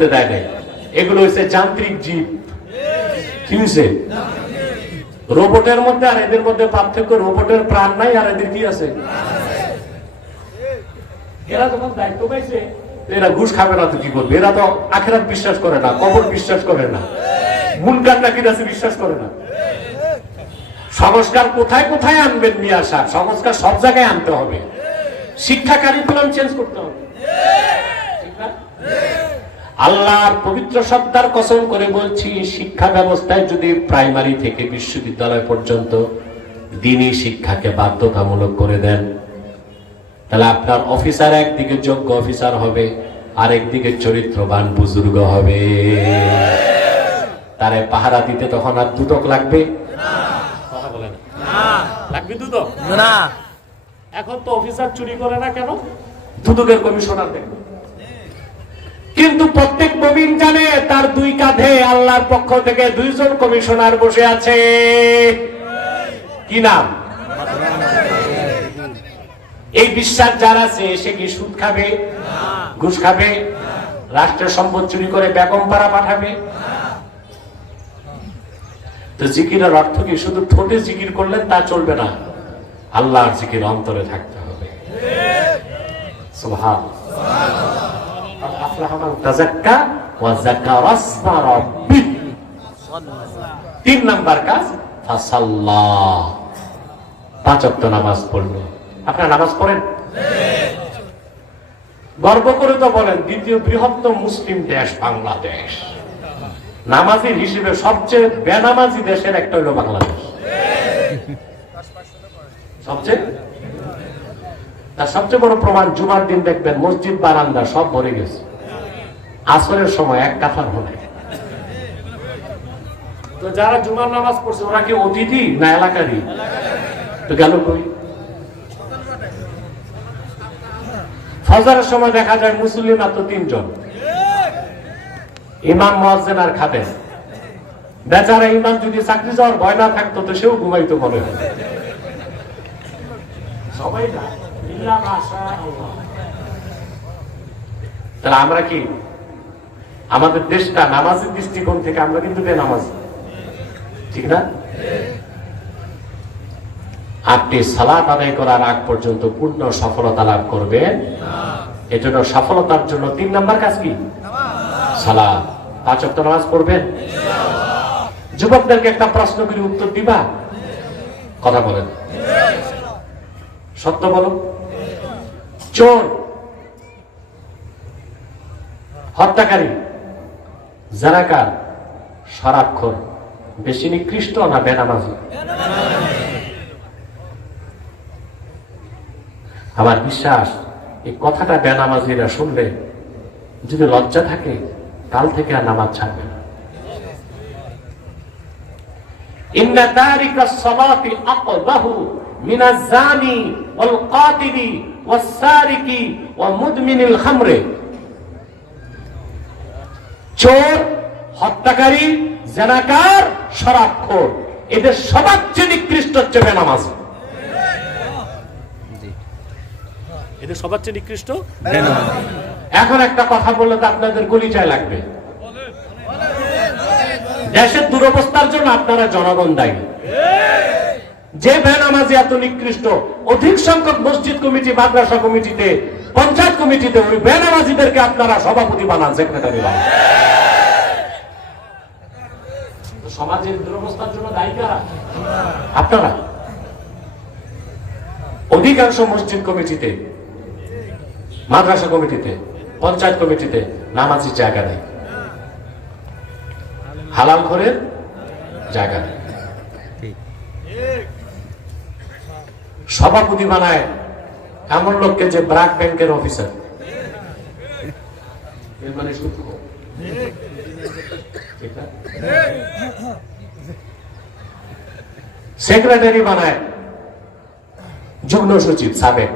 চলতে দেয় নাই। এগুলো হচ্ছে যান্ত্রিক জীব। কি হয়েছে? রোবটের মধ্যে আর এদের মধ্যে পার্থক্য, রোবটের প্রাণ নাই আর এদের কি আছে। এরা যখন দায়িত্ব পাইছে এরা ঘুষ খাবে না তো কি করবে? এরা তো আখিরাত বিশ্বাস করে না, কবর বিশ্বাস করে না, মুনকার নাকির আছে বিশ্বাস করে না। সংস্কার কোথায় কোথায় আনবেন নিয়ে আসা? সংস্কার সব জায়গায় আনতে হবে। শিক্ষা কারিকুলাম চেঞ্জ করতে হবে। আল্লাহর পবিত্র সত্তার কসম করে বলছি, শিক্ষা ব্যবস্থায় যদি প্রাইমারি থেকে বিশ্ববিদ্যালয় পর্যন্ত দ্বীনি শিক্ষাকে বাধ্যতামূলক করে দেন, তাহলে আপনার অফিসার একদিকে যোগ্য অফিসার হবে, আরেকদিকে চরিত্রবান বুজুর্গ হবে। তারে পাহারা দিতে তখন আর দুদক লাগবে লাগবে দুদক না। এখন তো অফিসার চুরি করে না কেন? দুদকের কমিশনার দেখবে। কিন্তু প্রত্যেক মুমিন জানে তার দুই কাঁধে আল্লাহর পক্ষ থেকে দুইজন কমিশনার বসে আছে। কি নাম? এই বিশ্বাস যার আছে সে কি সুদ খাবে, ঘুষ খাবে, রাষ্ট্রের সম্পদ চুরি করে বেগম পাড়া পাঠাবে? তো জিকিরের অর্থ কি শুধু ঠোঁটে জিকির করলেন তা চলবে না, আল্লাহর জিকির অন্তরে থাকতে হবে। সুবহানাল্লাহ। তিন নাম্বার কাজ ফাসাল্লাহ, 5 ওয়াক্ত নামাজ পড়লো। আপনারা নামাজ পড়েন? গর্ব করে তো বলেন দ্বিতীয় বৃহত্তম মুসলিম দেশ বাংলাদেশ। নামাজির হিসেবে সবচেয়ে বেনামাজি দেশের একটা হলো বাংলাদেশ। তার সবচেয়ে বড় প্রমাণ জুমার দিন দেখবেন মসজিদ বারান্দা সব ভরে গেছে। আসরের সময় এক কাফার হলে তো যারা জুমার নামাজ পড়ছে ওরা কি অতিথি না এলাকারই? তো গেল কই? ফজরের সময় দেখা যায় মুসল্লি মাত্র 3 জন, ইমাম মুয়াজ্জিন আর খাদেম। বেচারা ইমাম যদি চাকরি যাওয়ার ভয় না থাকতো তো সেও ঘুমাইতো মনে হয়। সবাই না, তাহলে আমরা কি আমাদের দেশটা নামাজের দৃষ্টিকোণ থেকে আমরা কিন্তু বেনামাজি, ঠিক না? আপনি সালাত আদায় করার আগ পর্যন্ত পূর্ণ সফলতা লাভ করবেন। এজন্য সফলতার জন্য 3 নাম্বার কাজ কি? সালাত। 5 ওয়াক্ত নামাজ পড়বেন। যুবকদেরকে একটা প্রশ্ন করে উত্তর দিবা? কথা বলেন, সত্য বলো। চোর, হত্যাকারী, জানাকার, শরাবখোর বেশি নিকৃষ্ট না বেনামাজি? আমার বিশ্বাস এই কথাটা বেনামাজিরা শুনলে যদি লজ্জা থাকে কাল থেকে আর নামাজ ছাড়বে না। ইন্না তারিকাস সালাতি আকবাহু মিনাজ জানি ওয়াল কাতিলি ওয়াস সারিকি ওয়া মুদমিনিল খামরে। চোর, হত্যাকারী, জানাকার, শরাবখোর এদের সবচেয়ে নিকৃষ্ট হচ্ছে বেনামাজি। এদের সবচেয়ে নিকৃষ্ট বেনামাজি। এখন একটা কথা বললে তো আপনাদের কলিজায় লাগবে। দেশের দুরবস্থার জন্য আপনারা জনগণ দায়ী। যে বেনামাজি এত নিকৃষ্ট, অধিক সংখ্যক মসজিদ কমিটি, মাদ্রাসা কমিটিতে, পঞ্চায়েত কমিটিতে ওই বেনামাজিদেরকে আপনারা সভাপতি বানান, সেক্রেটারি বানান। সমাজের দুরবস্থার জন্য দায়ী কারা? আপনারা। অধিকাংশ মসজিদ কমিটিতে, মাদ্রাসা কমিটিতে, পঞ্চায়েত কমিটিতে নামাজির জায়গা নেই, হালাল ঘরের জায়গা নেই। সভাপতি বানায় এমন লোককে যে ব্র্যাক ব্যাংকের অফিসার, মানে সেক্রেটারি বানায় যুগ্ম সচিব সাবেক,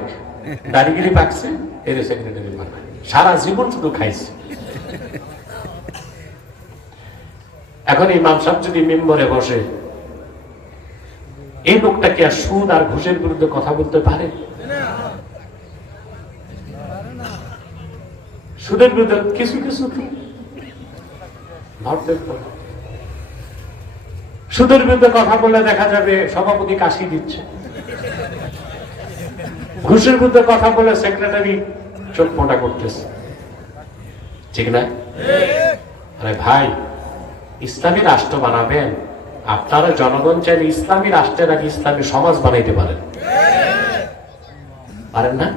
দাঁড়িগিরি পাকছে, এর সেক্রেটারি বানায়। সারা জীবন শুধু খাইছে। এখন ইমাম সাহেব যদি মেম্বরে বসে, এই লোকটা কি আর সুদ আর ঘুষের বিরুদ্ধে কথা বলতে পারে? সুদের বিরুদ্ধে কিছু কিছু সুদের বিরুদ্ধে কথা বললে দেখা যাবে সভাপতি কাশি দিচ্ছে, ঘুষের বিরুদ্ধে কথা বলে সেক্রেটারি চোখ মোটা করতেছে, ঠিক না? আরে ভাই, ইসলামী রাষ্ট্র বানাবেন, আপনারা জনগণ চাইলে ইসলামী রাষ্ট্রের আগে ইসলামী সমাজ বানাইতে পারেন, পারেন না?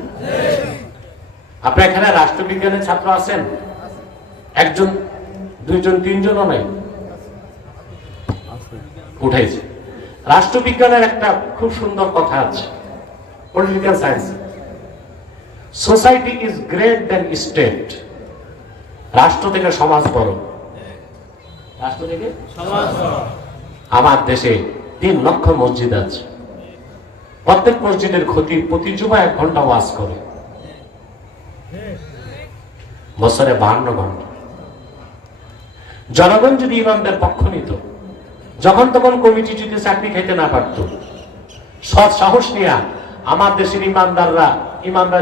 আপনার এখানে রাষ্ট্রবিজ্ঞানের ছাত্র আছেন? একজন, দুইজন, তিনজনও নাই, উঠাইছে। রাষ্ট্রবিজ্ঞানের একটা খুব সুন্দর কথা আছে, political science, society is great than state. রাষ্ট্র থেকে সমাজ বড়, রাষ্ট্র থেকে সমাজ বড়। আমার দেশে 3 লক্ষ মসজিদ আছে, প্রত্যেক মসজিদের ক্ষতি প্রতি জুমা 1 ঘন্টা ওয়াজ করে, বছরে 52 ঘন্টা। জনগণ যদি ইমামদের পক্ষ নিত, যখন তখন কমিটি যদি চাকরি খাইতে না পারত, সৎ সাহস নিয়ে আমার দেশের ইমানদাররা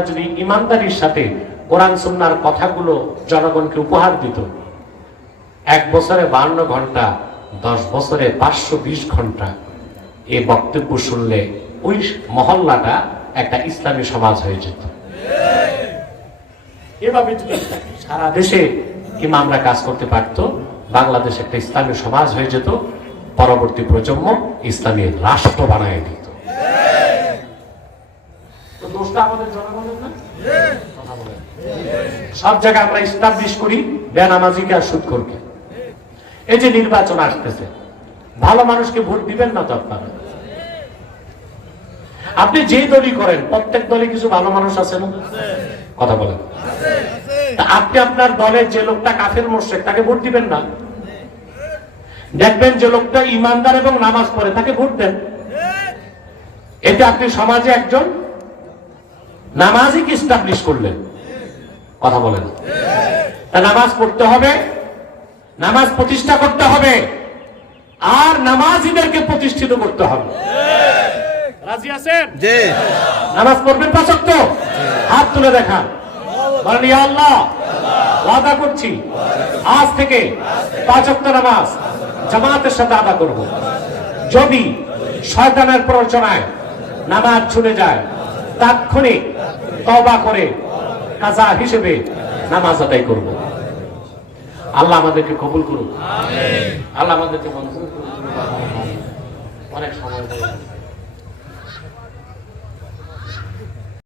যদি ইমানদারির সাথে কোরআন সুন্নাহর কথাগুলো জনগণকে উপহার দিত, 1 বছরে 52 ঘন্টা, 10 বছরে 520 ঘন্টা এই বক্তব্য শুনলে ওই মহল্লাটা একটা ইসলামী সমাজ হয়ে যেত। এভাবে যদি সারা দেশে ইমামরা কাজ করতে পারত, বাংলাদেশ একটা ইসলামী সমাজ হয়ে যেত, পরবর্তী প্রজন্ম ইসলামী রাষ্ট্র বানায় দিত। তো দোষটা আমাদের জনগণের না? সব জায়গায় আমরা ইস্টাবলিশ করি বেনামাজিকে আর সুদখোরকে। এই যে নির্বাচন আসতেছে, ভালো মানুষকে ভোট দিবেন না তো আপনারা? আপনি যে দলই করেন, প্রত্যেক দলে কিছু ভালো মানুষ আছে না? কথা বলেন। আপনি আপনার দলের যে লোকটা কাফের মুশরিক, তাকে ভোট দিবেন না? দেখবেন যে লোকটা ইমানদার এবং নামাজ পড়ে, তাকে ভোট দেন। এতে আপনি সমাজে একজন নামাজিকে এস্টাবলিশ করলেন। কথা বলেন। তা নামাজ পড়তে হবে, নামাজ প্রতিষ্ঠা করতে হবে, আর নামাজিদেরকে প্রতিষ্ঠিত করতে হবে। রাজি আছেন? জি। নামাজ পড়বেন 5 ওয়াক্ত? হাত তুলে দেখান, বলেন ইয়া আল্লাহ, ওয়াদা করছি আজ থেকে 5 ওয়াক্ত নামাজ জামাতের সাথে আদা করব। যদি শয়তানের প্ররোচনায় নামাজ ছুটে যায়, তাৎক্ষণিক তওবা করে কাজা হিসেবে নামাজ আদায় করব। আল্লাহ আমাদেরকে কবুল করুন, আমিন। আল্লাহ আমাদেরকে মঞ্জুর করুন। অনেক সময়